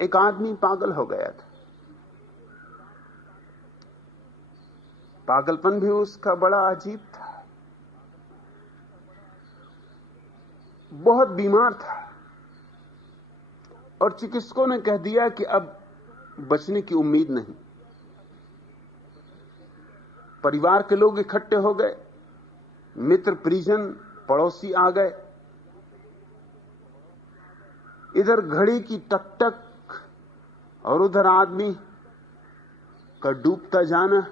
एक आदमी पागल हो गया था। पागलपन भी उसका बड़ा अजीब था। बहुत बीमार था और चिकित्सकों ने कह दिया कि अब बचने की उम्मीद नहीं। परिवार के लोग इकट्ठे हो गए, मित्र परिजन पड़ोसी आ गए। इधर घड़ी की टक टक और उधर आदमी का डूबता जाना।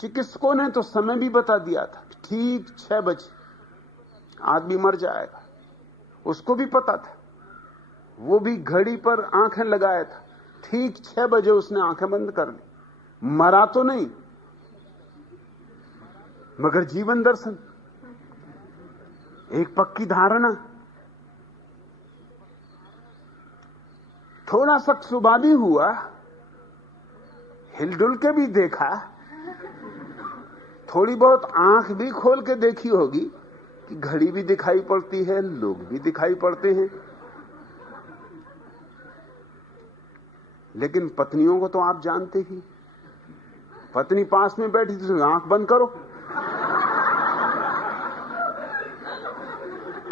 चिकित्सकों ने तो समय भी बता दिया था, ठीक 6 बजे आदमी मर जाएगा। उसको भी पता था, वो भी घड़ी पर आंखें लगाया था। ठीक 6 बजे उसने आंखें बंद कर ली। मरा तो नहीं, मगर जीवन दर्शन, एक पक्की धारणा। थोड़ा सा सुबह भी हुआ, हिलडुल के भी देखा, थोड़ी बहुत आंख भी खोल के देखी होगी कि घड़ी भी दिखाई पड़ती है, लोग भी दिखाई पड़ते हैं। लेकिन पत्नियों को तो आप जानते ही, पत्नी पास में बैठी थी, आंख बंद करो।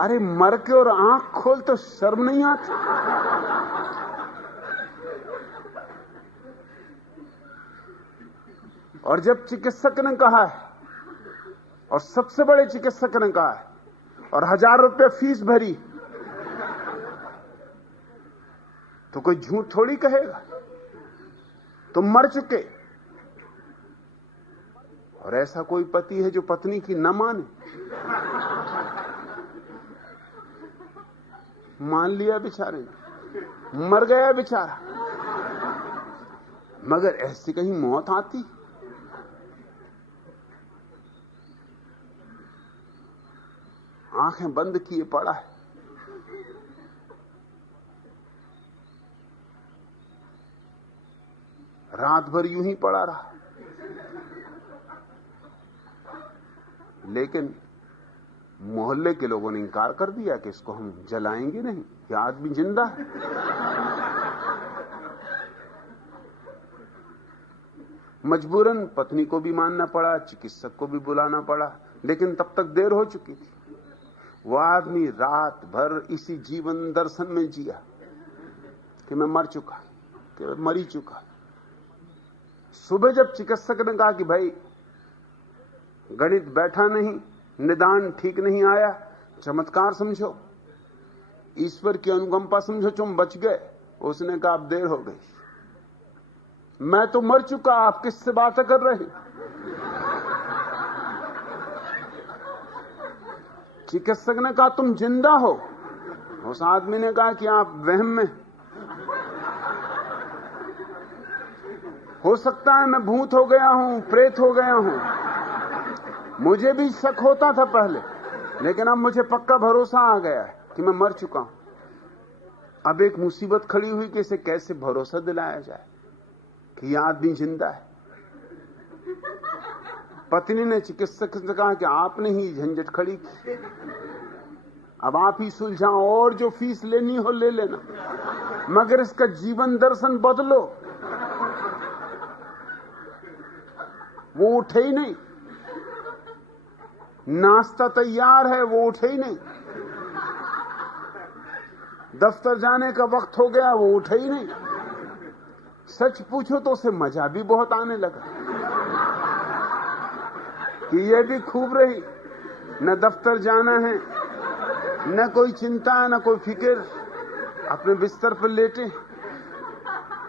अरे मर के और आंख खोल तो शर्म नहीं आती? और जब चिकित्सक ने कहा है, और सबसे बड़े चिकित्सक ने कहा है, और 1000 रुपये फीस भरी, तो कोई झूठ थोड़ी कहेगा। तुम मर चुके। और ऐसा कोई पति है जो पत्नी की न माने? मान लिया बेचारे ने, मर गया बेचारा। मगर ऐसी कहीं मौत आती? आंखें बंद किए पड़ा है। रात भर यूं ही पड़ा रहा। लेकिन मोहल्ले के लोगों ने इंकार कर दिया कि इसको हम जलाएंगे नहीं, यह आदमी जिंदा है। मजबूरन पत्नी को भी मानना पड़ा, चिकित्सक को भी बुलाना पड़ा, लेकिन तब तक देर हो चुकी थी। वो आदमी रात भर इसी जीवन दर्शन में जिया कि मैं मर चुका, कि मैं मरी चुका। सुबह जब चिकित्सक ने कहा कि भाई गणित बैठा नहीं, निदान ठीक नहीं आया, चमत्कार समझो, ईश्वर की अनुकंपा समझो, तुम बच गए, उसने कहा अब देर हो गई, मैं तो मर चुका, आप किससे बातें कर रहे? चिकित्सक ने कहा तुम जिंदा हो। उस आदमी ने कहा कि आप वहम में, हो सकता है मैं भूत हो गया हूं, प्रेत हो गया हूं। मुझे भी शक होता था पहले, लेकिन अब मुझे पक्का भरोसा आ गया है कि मैं मर चुका हूं। अब एक मुसीबत खड़ी हुई कि इसे कैसे भरोसा दिलाया जाए कि यह आदमी जिंदा है। पत्नी ने चिकित्सक से कहा कि आपने ही झंझट खड़ी की, अब आप ही सुलझाओ, और जो फीस लेनी हो ले लेना, मगर इसका जीवन दर्शन बदलो। वो उठे ही नहीं। नाश्ता तैयार है, वो उठे ही नहीं। दफ्तर जाने का वक्त हो गया, वो उठे ही नहीं। सच पूछो तो उसे मजा भी बहुत आने लगा कि ये भी खूब रही, न दफ्तर जाना है, न कोई चिंता, न कोई फिक्र, अपने बिस्तर पर लेटे।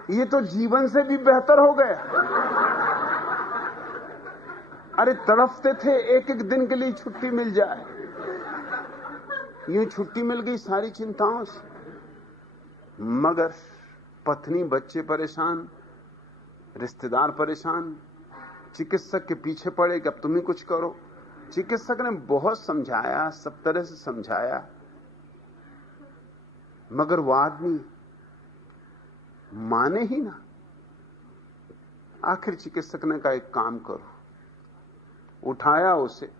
ये तो जीवन से भी बेहतर हो गया। अरे तड़पते थे एक एक दिन के लिए छुट्टी मिल जाए, यूं छुट्टी मिल गई सारी चिंताओं से। मगर पत्नी, बच्चे परेशान, रिश्तेदार परेशान, चिकित्सक के पीछे पड़े कि अब तुम ही कुछ करो। चिकित्सक ने बहुत समझाया, सब तरह से समझाया, मगर वो आदमी माने ही ना। आखिर चिकित्सक ने कहा एक काम करो, उठाया उसे,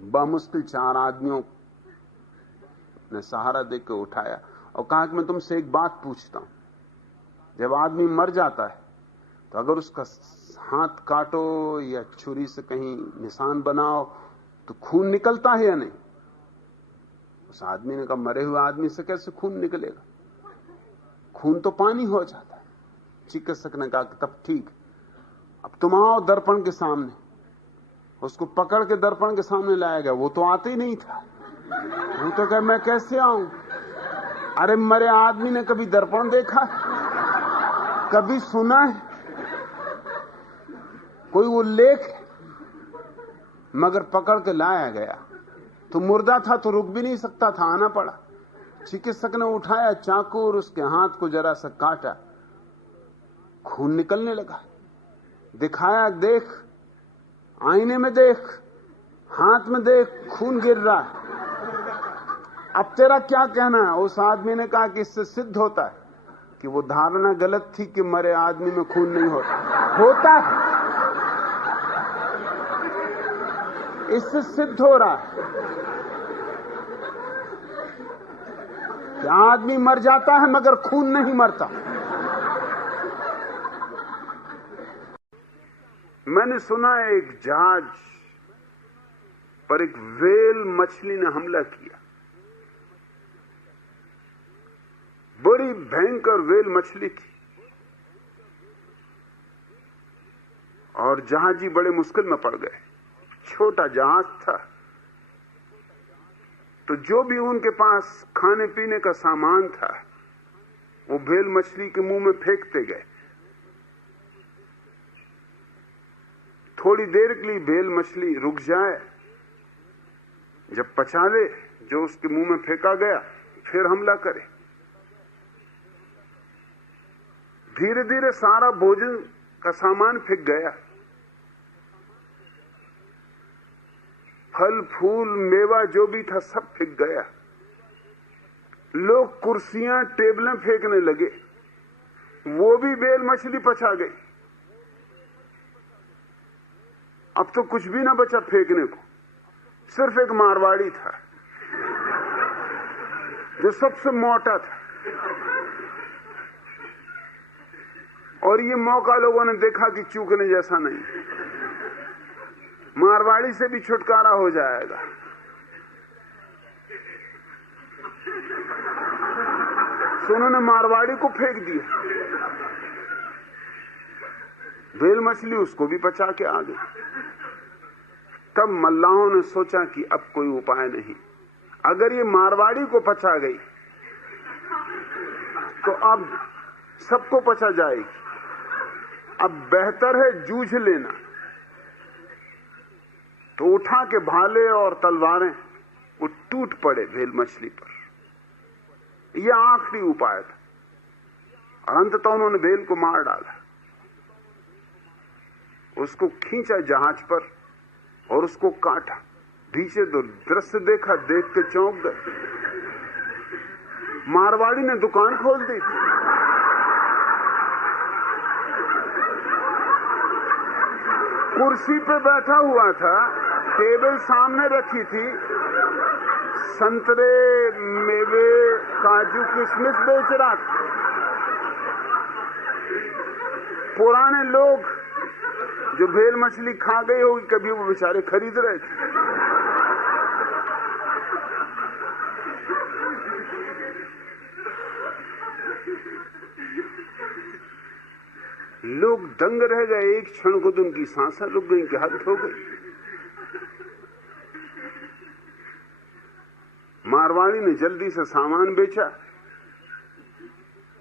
बामुश्किल 4 आदमियों ने सहारा देकर उठाया और कहा कि मैं तुमसे एक बात पूछता हूं, जब आदमी मर जाता है तो अगर उसका हाथ काटो या छुरी से कहीं निशान बनाओ तो खून निकलता है या नहीं? उस आदमी ने कहा, मरे हुए आदमी से कैसे खून निकलेगा, खून तो पानी हो जाता है। चिकित्सक ने कहा कि तब ठीक, अब तुम आओ दर्पण के सामने। उसको पकड़ के दर्पण के सामने लाया गया, वो तो आते ही नहीं था। वो तो कहे, मैं कैसे आऊं? अरे मरे आदमी ने कभी दर्पण देखा है, कभी सुना है, कोई उल्लेख है? मगर पकड़ के लाया गया तो मुर्दा था, तो रुक भी नहीं सकता था, आना पड़ा। चिकित्सक ने उठाया चाकू और उसके हाथ को जरा सा काटा, खून निकलने लगा। दिखाया, देख आईने में, देख हाथ में, देख खून गिर रहा है। अब तेरा क्या कहना है? उस आदमी ने कहा कि इससे सिद्ध होता है कि वो धारणा गलत थी कि मरे आदमी में खून नहीं होता है। इससे सिद्ध हो रहा है कि आदमी मर जाता है मगर खून नहीं मरता। मैंने सुना है एक जहाज पर एक व्हेल मछली ने हमला किया, बड़ी भयंकर व्हेल मछली थी, और जहाजी बड़े मुश्किल में पड़ गए। छोटा जहाज था, तो जो भी उनके पास खाने पीने का सामान था वो व्हेल मछली के मुंह में फेंकते गए। थोड़ी देर के लिए व्हेल मछली रुक जाए, जब पचा ले जो उसके मुंह में फेंका गया, फिर हमला करे। धीरे धीरे सारा भोजन का सामान फेंक गया, फल फूल मेवा जो भी था सब फेंक गया। लोग कुर्सियां टेबलें फेंकने लगे, वो भी व्हेल मछली पचा गई। अब तो कुछ भी ना बचा फेंकने को, सिर्फ एक मारवाड़ी था जो सबसे मोटा था, और ये मौका लोगों ने देखा कि चूकने जैसा नहीं, मारवाड़ी से भी छुटकारा हो जाएगा। तो उन्होंने मारवाड़ी को फेंक दिया, व्हेल मछली उसको भी पचा के आ गई। तब मल्लाहों ने सोचा कि अब कोई उपाय नहीं, अगर ये मारवाड़ी को पचा गई तो अब सबको पचा जाएगी। अब बेहतर है जूझ लेना। तो उठा के भाले और तलवारें वो टूट पड़े व्हेल मछली पर। यह आखिरी उपाय था, और अंततः उन्होंने व्हेल को मार डाला, उसको खींचा जहाज पर और उसको काटा। पीछे तो दृश्य देखा, देख के चौंक गए। मारवाड़ी ने दुकान खोल दी, कुर्सी पे बैठा हुआ था, टेबल सामने रखी थी, संतरे मेवे काजू किशमिश बेच रहा था। पुराने लोग जो व्हेल मछली खा गई होगी कभी, वो बेचारे खरीद रहे थे। लोग दंग रह गए, एक क्षण को तो उनकी सांसें रुक गई कि हद हो गई। मारवाड़ी ने जल्दी से सामान बेचा,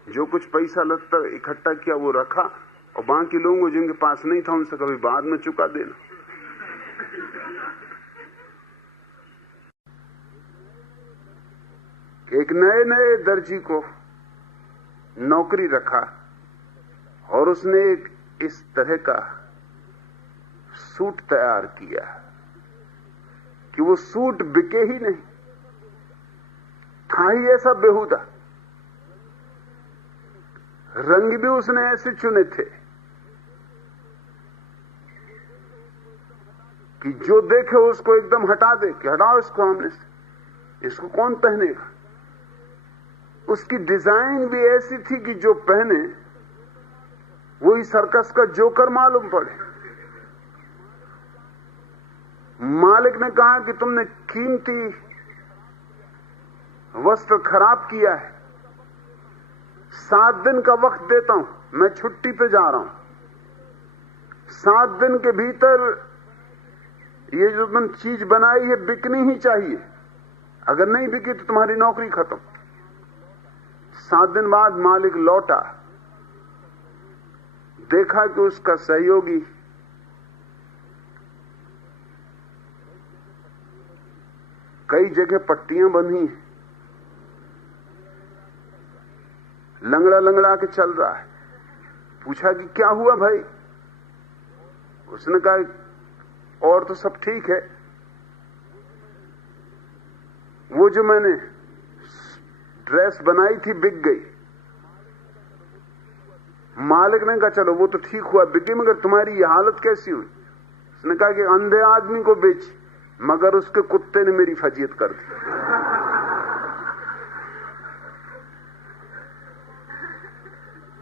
जो कुछ पैसा लगता इकट्ठा किया वो रखा, और बाकी लोगों जिनके पास नहीं था उनसे कभी बाद में चुका देना। एक नए नए दर्जी को नौकरी रखा और उसने एक इस तरह का सूट तैयार किया कि वो सूट बिके ही नहीं, था ही ऐसा बेहुदा। रंग भी उसने ऐसे चुने थे कि जो देखे उसको एकदम हटा दे कि हटाओ इसको, हमने इसको कौन पहनेगा। उसकी डिजाइन भी ऐसी थी कि जो पहने वही सर्कस का जोकर मालूम पड़े। मालिक ने कहा कि तुमने कीमती वस्त्र खराब किया है, 7 दिन का वक्त देता हूं, मैं छुट्टी पे जा रहा हूं। 7 दिन के भीतर ये जो तुमने चीज बनाई है बिकनी ही चाहिए, अगर नहीं बिकी तो तुम्हारी नौकरी खत्म। 7 दिन बाद मालिक लौटा, देखा कि उसका सहयोगी कई जगह पट्टियां बंधी, लंगड़ा लंगड़ा के चल रहा है। पूछा कि क्या हुआ भाई? उसने कहा और तो सब ठीक है, वो जो मैंने ड्रेस बनाई थी बिक गई। मालिक ने कहा चलो वो तो ठीक हुआ, बिक गई, मगर तुम्हारी ये हालत कैसी हुई? उसने कहा कि अंधे आदमी को बेच, मगर उसके कुत्ते ने मेरी फजीयत कर दी।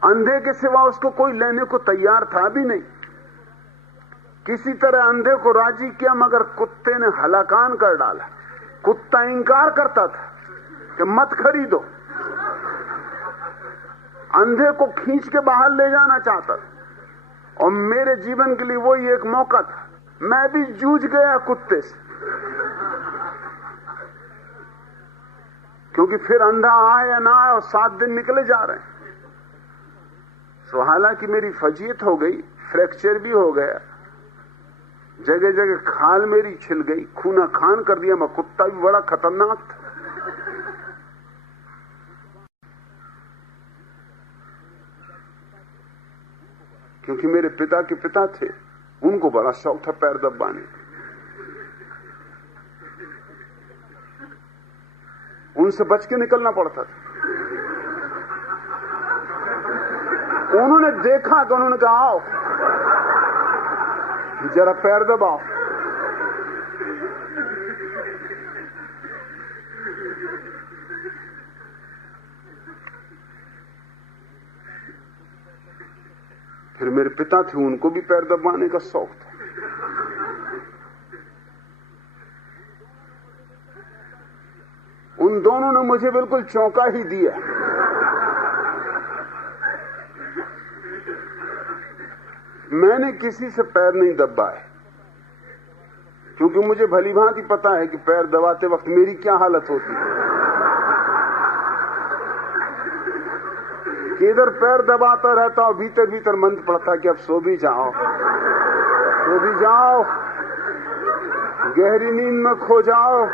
अंधे के सिवा उसको कोई लेने को तैयार था भी नहीं। किसी तरह अंधे को राजी किया, मगर कुत्ते ने हलाकान कर डाला। कुत्ता इंकार करता था कि मत खरीदो, अंधे को खींच के बाहर ले जाना चाहता था। और मेरे जीवन के लिए वही एक मौका था, मैं भी जूझ गया कुत्ते से, क्योंकि फिर अंधा आए या ना आए और 7 दिन निकले जा रहे हैं। तो हालांकि मेरी फजीयत हो गई, फ्रैक्चर भी हो गया, जगह जगह खाल मेरी छिल गई, खूना खान कर दिया, मैं कुत्ता भी बड़ा खतरनाक था। क्योंकि मेरे पिता के पिता थे, उनको बड़ा शौक था पैर दबाने। उनसे बच के निकलना पड़ता था। उन्होंने देखा तो उन्होंने कहा आओ जरा पैर दबाओ। फिर मेरे पिता थे, उनको भी पैर दबाने का शौक था। उन दोनों ने मुझे बिल्कुल चौंका ही दिया। मैंने किसी से पैर नहीं दबाए, क्योंकि मुझे भली भांति पता है कि पैर दबाते वक्त मेरी क्या हालत होती है। कि इधर पैर दबाता रहता हूं, भीतर भीतर मंत्र पड़ता कि अब सो भी जाओ, सो भी जाओ, गहरी नींद में खो जाओ।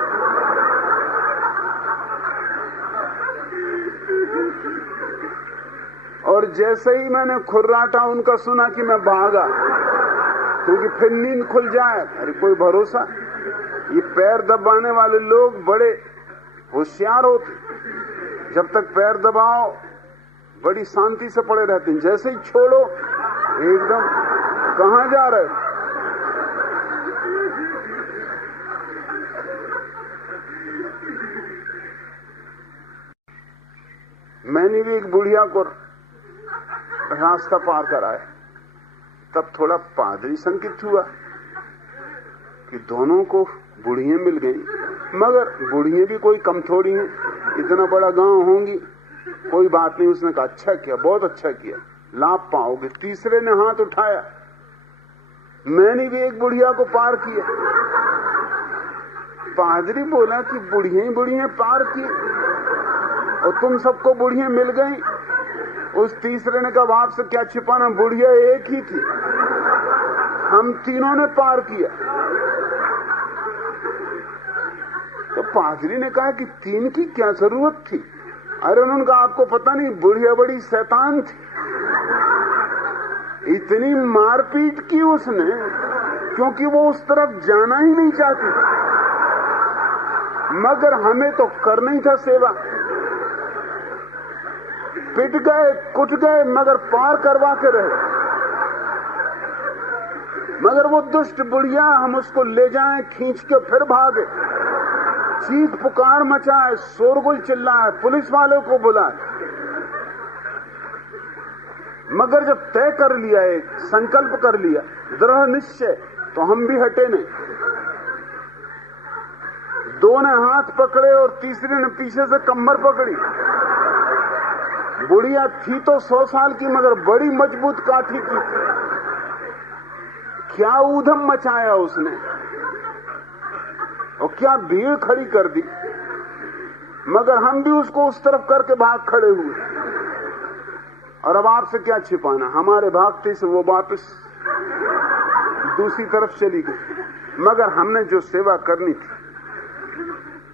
और जैसे ही मैंने खुर्राटा उनका सुना कि मैं भागा, क्योंकि फिर नींद खुल जाए। अरे कोई भरोसा, ये पैर दबाने वाले लोग बड़े होशियार होते, जब तक पैर दबाओ बड़ी शांति से पड़े रहते हैं, जैसे ही छोड़ो एकदम कहां जा रहे हो। मैंने भी एक बुढ़िया को रास्ता पार कराया, तब थोड़ा पादरी संकित हुआ कि दोनों को बुढ़ियां मिल गई, मगर बुढ़ियां भी कोई कम थोड़ी हैं, इतना बड़ा गांव होंगी, कोई बात नहीं। उसने कहा अच्छा किया, बहुत अच्छा किया, लाभ पाओगे। तीसरे ने हाथ उठाया, मैंने भी एक बुढ़िया को पार किया। पादरी बोला कि बुढ़िया पार की और तुम सबको बुढ़िया मिल गई। उस तीसरे ने कहा आपसे क्या छिपाना, बुढ़िया एक ही थी, हम तीनों ने पार किया। तो पादरी ने कहा कि 3 की क्या जरूरत थी? अरे उन्होंने कहा आपको पता नहीं, बुढ़िया बड़ी शैतान थी, इतनी मारपीट की उसने, क्योंकि वो उस तरफ जाना ही नहीं चाहती, मगर हमें तो करना ही था सेवा। पिट गए, कुट गए, मगर पार करवा के रहे। मगर वो दुष्ट बुढ़िया, हम उसको ले जाएं खींच के फिर भागे। चीख पुकार मचाए, शोरगुल चिल्लाए, पुलिस वालों को बुलाए, मगर जब तय कर लिया, एक संकल्प कर लिया, दृढ़ निश्चय, तो हम भी हटे नहीं। दो ने हाथ पकड़े और तीसरे ने पीछे से कमर पकड़ी। बुढ़िया थी तो 100 साल की, मगर बड़ी मजबूत काठी की। क्या ऊधम मचाया उसने और क्या भीड़ खड़ी कर दी, मगर हम भी उसको उस तरफ करके भाग खड़े हुए। और अब आपसे क्या छिपाना, हमारे भागते से वो वापस दूसरी तरफ चली गई, मगर हमने जो सेवा करनी थी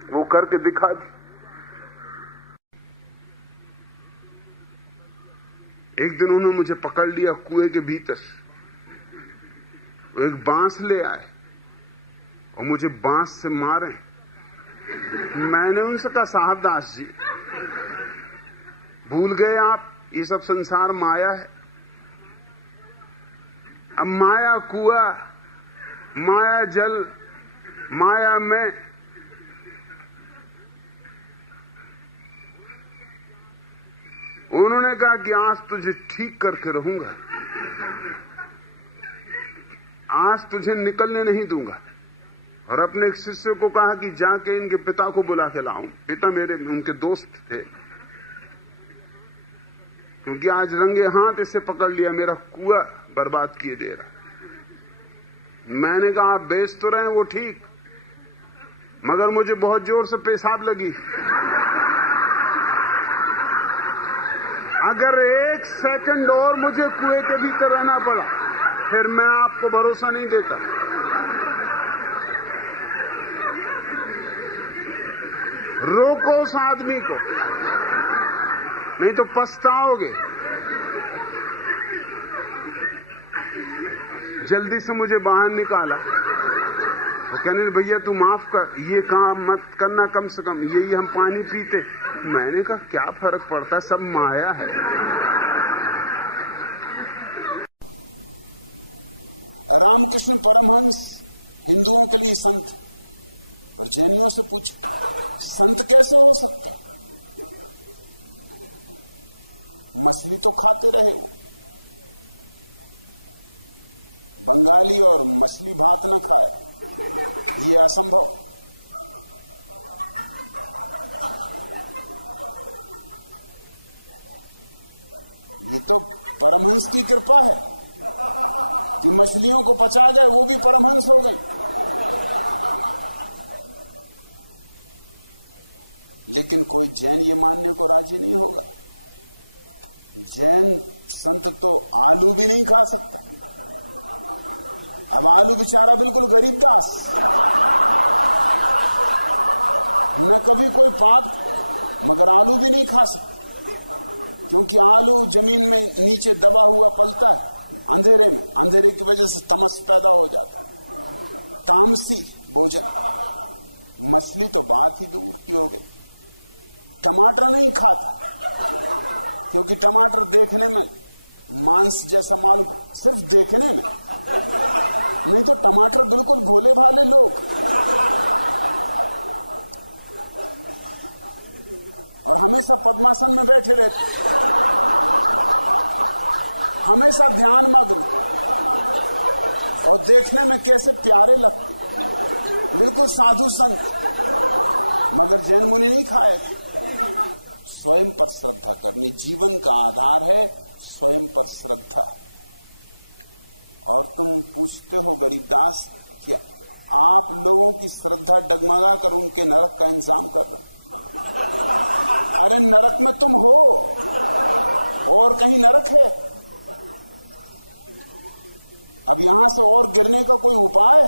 वो करके दिखा दी। एक दिन उन्होंने मुझे पकड़ लिया कुएं के भीतर से, एक बांस ले आए और मुझे बांस से मारे। मैंने उनसे कहा, साहब दास जी, भूल गए आप, ये सब संसार माया है। अब माया कुआ, माया जल, माया में। उन्होंने कहा कि आज तुझे ठीक करके रहूंगा, आज तुझे निकलने नहीं दूंगा। और अपने एक शिष्य को कहा कि जाके इनके पिता को बुला के लाऊं। पिता मेरे उनके दोस्त थे, क्योंकि आज रंगे हाथ इसे पकड़ लिया, मेरा कुआ बर्बाद किए दे रहा। मैंने कहा, आप बेच तो रहे हैं वो ठीक, मगर मुझे बहुत जोर से पेशाब लगी। अगर 1 सेकंड और मुझे कुएं के भीतर रहना पड़ा, फिर मैं आपको भरोसा नहीं देता। रोको उस आदमी को, नहीं तो पछताओगे। जल्दी से मुझे बाहर निकाला, तो कहने, भैया तू माफ कर, ये काम मत करना, कम से कम यही हम पानी पीते। मैंने कहा, क्या फर्क पड़ता, सब माया है। रामकृष्ण परमहंस हिंदुओं के लिए संत, पर जैनियों से पूछो संत कैसे हो सकता? मछली तो खाते रहे वो, बंगाली और मछली भात न खाए, ये असंभव। ये तो परमहंस की कृपा है कि मछलियों को पचा गए, वो भी परमहंस हो गए। लेकिन कोई जैन ये मानने को राजी नहीं होगा। जैन संत तो आलू भी नहीं खा सकता। अब आलू बेचारा बिल्कुल गरीब दास, न कभी कोई पाप, मगर आलू भी नहीं खा सकता, क्योंकि आलू जमीन में नीचे दबा हुआ पलता है अंधेरे में, अंधेरे की वजह से तमस पैदा हो जाता है, तामसी भोजन। मछली तो बात ही दूर की हो गई। टमाटर नहीं खाता, क्योंकि टमाटर देखने में मांस जैसा मालूम, सिर्फ देखने में, नहीं तो टमाटर बिल्कुल भोले भाले लोग। और हमेशा पद्मासन में बैठे रहते, हमेशा ध्यान मग्न, और देखने में कैसे प्यारे लगते, बिल्कुल साधु संत। मगर जैन मुनि नहीं खाए। स्वयं पर श्रद्धा करनी, जीवन का आधार है स्वयं पर श्रद्धा। और तुम पूछते हो गरीबदास कि आप लोगों की श्रद्धा डगमगा कर उनके नरक का इंतजाम कर रहे हैं। अरे नरक में तुम हो, और कहीं नरक है? अब यहां से और गिरने का कोई उपाय?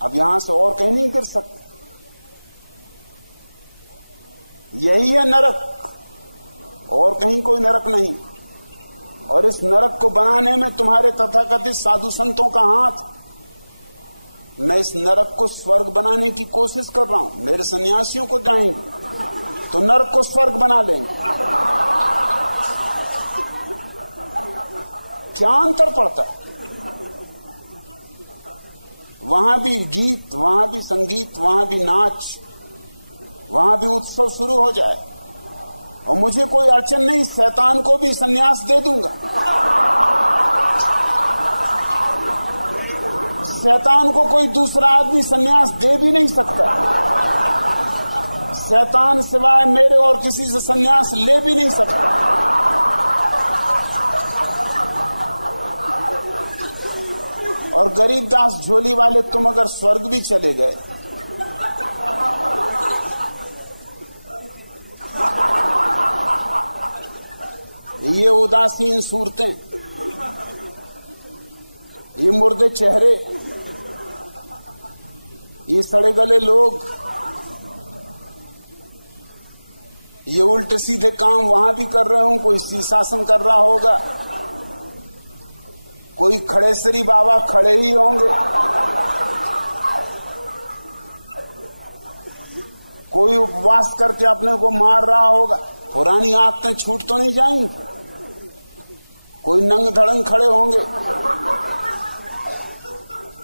अब यहां से और कहीं नहीं गिर सकते। यही है नरक, और कहीं कोई नरक नहीं। और इस नरक को बनाने में तुम्हारे तथाकथित साधु संतों का हाथ। मैं इस नरक को स्वर्ग बनाने की कोशिश कर रहा हूं। मेरे सन्यासियों को जाएंगे तो नरक को स्वर्ग बना लेंगे। क्या अंतर पड़ता है? वहां भी गीत, वहां भी संगीत, वहां भी नाच, वहां भी उत्सव शुरू हो जाए, और मुझे कोई अड़चन नहीं, शैतान को भी संन्यास दे दूंगा। शैतान को कोई दूसरा आदमी संन्यास दे भी नहीं सकता। शैतान सिवाय मेरे और किसी से संन्यास ले भी नहीं सकता। और गरीबदास झोली वाले, तुम अगर स्वर्ग भी चले गए, ये उदासीन सूरतें, ये मुर्दे चेहरे, ये सड़े गले लोग, ये उल्टे सीधे काम वहां भी कर रहे हों, कोई शीर्षासन कर रहा होगा, कोई खड़ेसरी बाबा खड़े ही होंगे, कोई उपवास करके अपने को मार रहा होगा, पुरानी आदतें छूट तो नहीं जाएंगी, कोई नंग धड़ंग खड़े होंगे।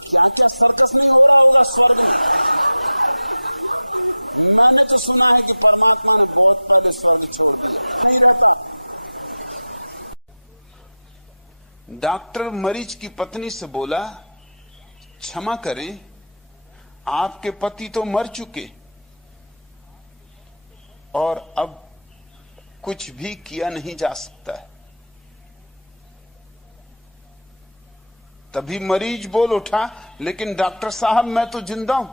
क्या क्या सर्कस नहीं हो रहा होगा स्वर्ग में। मैंने तो सुना है कि परमात्मा ने बहुत पहले स्वर्ग छोड़ दिया, नहीं रहता। डॉक्टर मरीज की पत्नी से बोला, क्षमा करें, आपके पति तो मर चुके और अब कुछ भी किया नहीं जा सकता है। तभी मरीज बोल उठा, लेकिन डॉक्टर साहब मैं तो जिंदा हूं।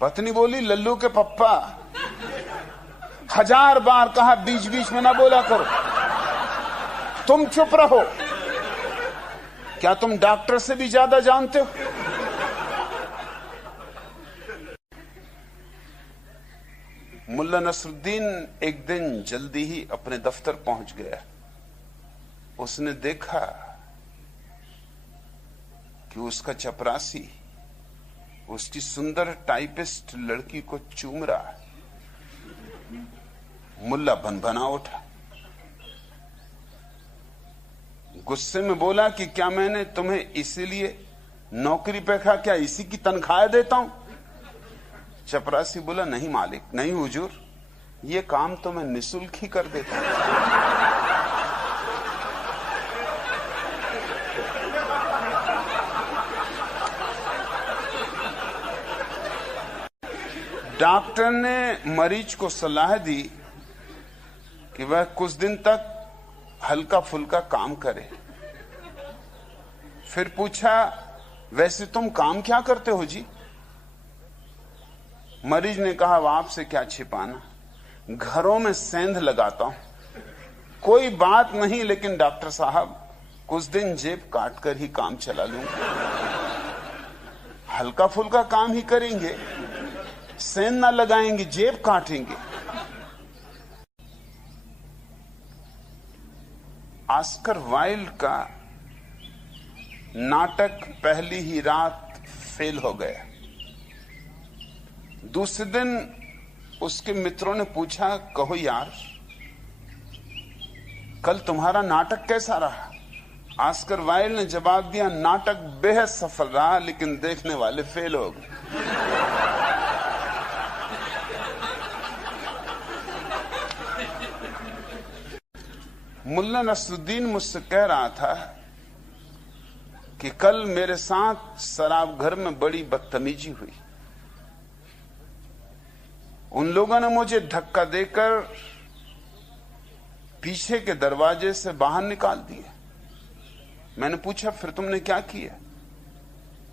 पत्नी बोली, लल्लू के पप्पा, 1000 बार कहा बीच बीच में ना बोला करो, तुम चुप रहो। क्या तुम डॉक्टर से भी ज्यादा जानते हो? मुल्ला नसरुद्दीन एक दिन जल्दी ही अपने दफ्तर पहुंच गया। उसने देखा कि उसका चपरासी उसकी सुंदर टाइपिस्ट लड़की को चूम रहा है। मुल्ला भनभना उठा, गुस्से में बोला कि क्या मैंने तुम्हें इसीलिए नौकरी पे रखा, क्या इसी की तनख्वाह देता हूं? चपरासी बोला, नहीं मालिक, नहीं हुजूर, ये काम तो मैं निःशुल्क ही कर देता हूं। डॉक्टर ने मरीज को सलाह दी कि वह कुछ दिन तक हल्का फुल्का काम करे। फिर पूछा, वैसे तुम काम क्या करते हो जी? मरीज ने कहा, आपसे क्या छिपाना, घरों में सेंध लगाता हूं। कोई बात नहीं, लेकिन डॉक्टर साहब कुछ दिन जेब काट कर ही काम चला लूंगा। हल्का फुल्का काम ही करेंगे, सेंध ना लगाएंगे, जेब काटेंगे। ऑस्कर वाइल्ड का नाटक पहली ही रात फेल हो गया। दूसरे दिन उसके मित्रों ने पूछा, कहो यार, कल तुम्हारा नाटक कैसा रहा? ऑस्कर वाइल्ड ने जवाब दिया, नाटक बेहद सफल रहा, लेकिन देखने वाले फेल हो गए। मुल्ला नसरुद्दीन मुझसे कह रहा था कि कल मेरे साथ शराब घर में बड़ी बदतमीजी हुई। उन लोगों ने मुझे धक्का देकर पीछे के दरवाजे से बाहर निकाल दिया। मैंने पूछा, फिर तुमने क्या किया?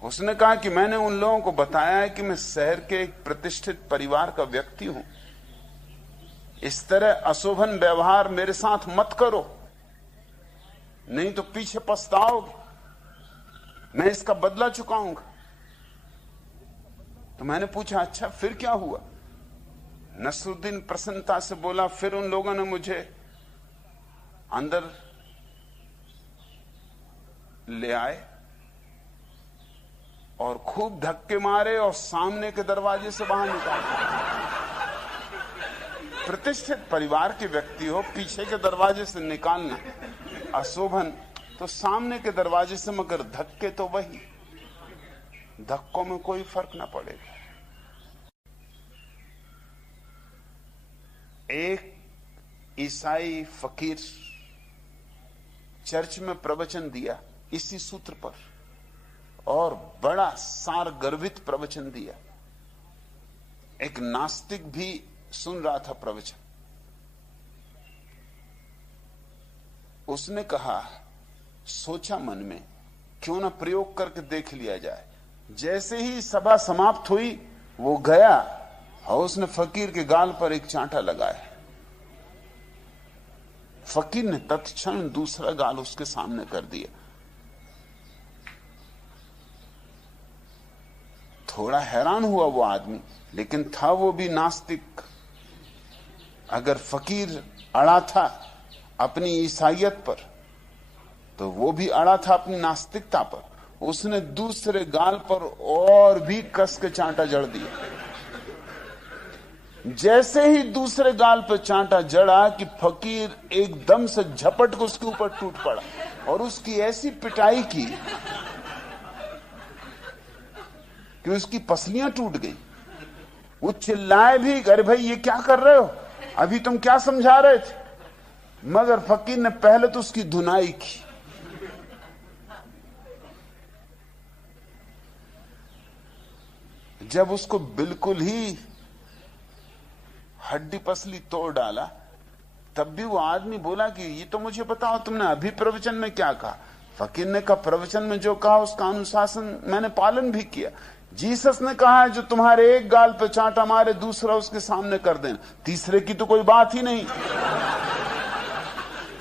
उसने कहा कि मैंने उन लोगों को बताया है कि मैं शहर के एक प्रतिष्ठित परिवार का व्यक्ति हूं, इस तरह अशोभन व्यवहार मेरे साथ मत करो, नहीं तो पीछे पछताओगे, मैं इसका बदला चुकाऊंगा। तो मैंने पूछा, अच्छा फिर क्या हुआ? नसरुद्दीन प्रसन्नता से बोला, फिर उन लोगों ने मुझे अंदर ले आए और खूब धक्के मारे और सामने के दरवाजे से बाहर निकाले। प्रतिष्ठित परिवार के व्यक्ति हो, पीछे के दरवाजे से निकालना अशोभन तो सामने के दरवाजे से मगर धक्के तो वही, धक्कों में कोई फर्क ना पड़ेगा। एक ईसाई फकीर चर्च में प्रवचन दिया इसी सूत्र पर, और बड़ा सार गर्वित प्रवचन दिया। एक नास्तिक भी सुन रहा था प्रवचन। उसने कहा, सोचा मन में क्यों ना प्रयोग करके देख लिया जाए। जैसे ही सभा समाप्त हुई वो गया और उसने फकीर के गाल पर एक चांटा लगाया। फकीर ने तत्क्षण दूसरा गाल उसके सामने कर दिया। थोड़ा हैरान हुआ वो आदमी, लेकिन था वो भी नास्तिक। अगर फकीर अड़ा था अपनी ईसाइयत पर, तो वो भी अड़ा था अपनी नास्तिकता पर। उसने दूसरे गाल पर और भी कस के चांटा जड़ दिया। जैसे ही दूसरे गाल पर चांटा जड़ा कि फकीर एकदम से झपट को उसके ऊपर टूट पड़ा और उसकी ऐसी पिटाई की कि उसकी पसलियां टूट गई। वो चिल्लाए भी, अरे भाई ये क्या कर रहे हो, अभी तुम क्या समझा रहे थे? मगर फकीर ने पहले तो उसकी धुनाई की। जब उसको बिल्कुल ही हड्डी पसली तोड़ डाला, तब भी वो आदमी बोला कि ये तो मुझे बताओ तुमने अभी प्रवचन में क्या कहा। फकीर ने कहा, प्रवचन में जो कहा उसका अनुशासन मैंने पालन भी किया। जीसस ने कहा है जो तुम्हारे एक गाल पे चांटा मारे दूसरा उसके सामने कर देना। तीसरे की तो कोई बात ही नहीं,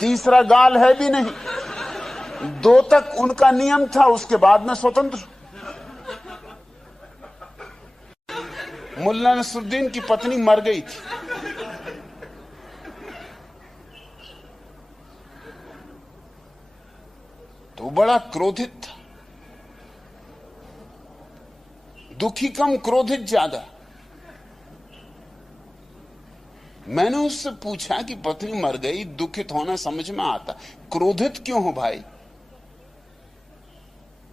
तीसरा गाल है भी नहीं। दो तक उनका नियम था, उसके बाद में स्वतंत्र। मुल्ला नसरुद्दीन की पत्नी मर गई थी। तो बड़ा क्रोधित था, दुखी कम क्रोधित ज्यादा। मैंने उससे पूछा कि पत्नी मर गई, दुखित होना समझ में आता, क्रोधित क्यों हो भाई?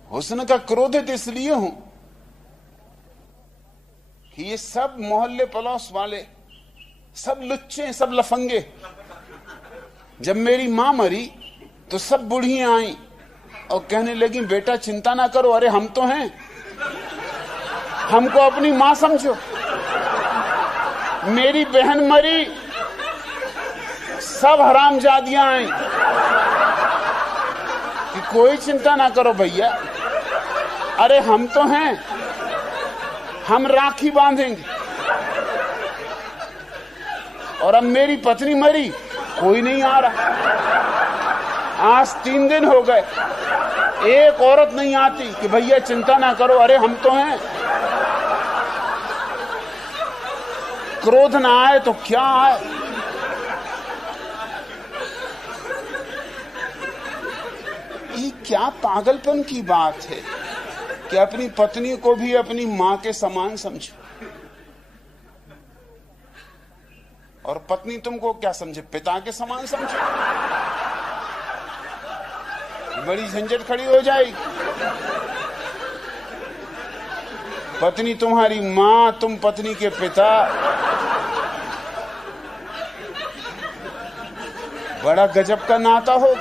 उसने कहा, क्रोधित इसलिए हूं कि ये सब मोहल्ले पड़ोस वाले सब लुच्चे, सब लफंगे। जब मेरी मां मरी तो सब बुढ़ियां आई और कहने लगी, बेटा चिंता ना करो, अरे हम तो हैं, हमको अपनी मां समझो। मेरी बहन मरी, सब हरामजादियां आई कि कोई चिंता ना करो भैया, अरे हम तो हैं, हम राखी बांधेंगे। और अब मेरी पत्नी मरी, कोई नहीं आ रहा। आज 3 दिन हो गए, एक औरत नहीं आती कि भैया चिंता ना करो, अरे हम तो हैं। क्रोध ना आए तो क्या आए? ये क्या पागलपन की बात है कि अपनी पत्नी को भी अपनी मां के समान समझो, और पत्नी तुमको क्या समझे, पिता के समान समझो। बड़ी झंझट खड़ी हो जाएगी। पत्नी तुम्हारी मां, तुम पत्नी के पिता। बड़ा गजब का नाता हो।